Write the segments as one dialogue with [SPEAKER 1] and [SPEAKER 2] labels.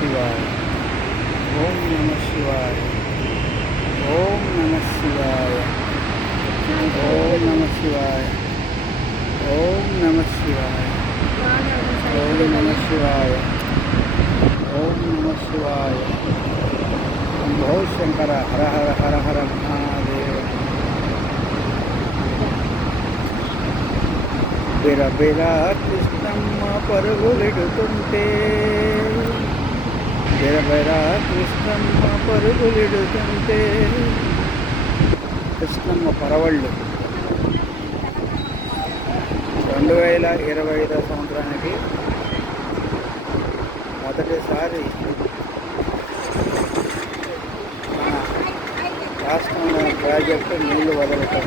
[SPEAKER 1] शिवाय ओम नम शिवाय ओम नम शिवाय ओम नम शिवाय ओम नम शिवाय ओम नम शिवाय ओम नम शिवाय बहुत शंकर हर हर हर हर महादेव बेरा बेरा कृष्ण पर्वलिडुन्ते బెరబెరా కృష్ణమ్మ పరుగులిడు తంటే కృష్ణమ్మ పరవళ్ళు రెండు వేల ఇరవై ఐదో సంవత్సరానికి మొదటిసారి రాష్ట్రంలో ప్రాజెక్టు నీళ్ళు వదలటం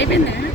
[SPEAKER 2] Hey, bem né?